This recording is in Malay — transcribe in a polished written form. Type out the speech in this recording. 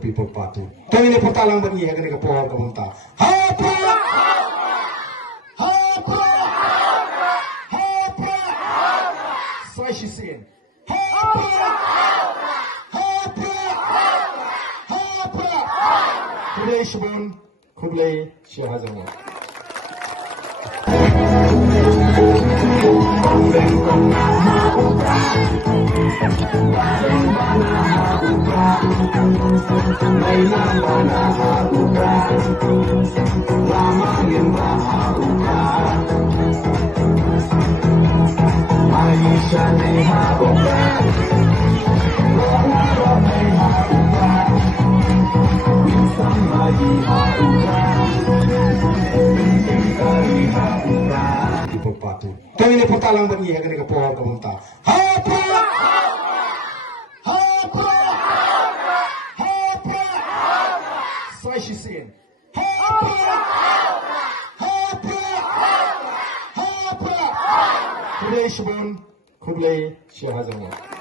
People Party. Kami ni putalang bagi akan ikapohon kamunta. Hapra! Hapra! Hapra! Sai shisin. Hapra! Hapra! Hapra! Kulay shibun, kulay shahazamon. People Party. Kami ni putalang bagi akan ikapohon kamunta. Hapra! Hapra! Hapra! Sai shisin. Hapra! Hapra! Hapra! Kulay shibun, kulay shahazamon.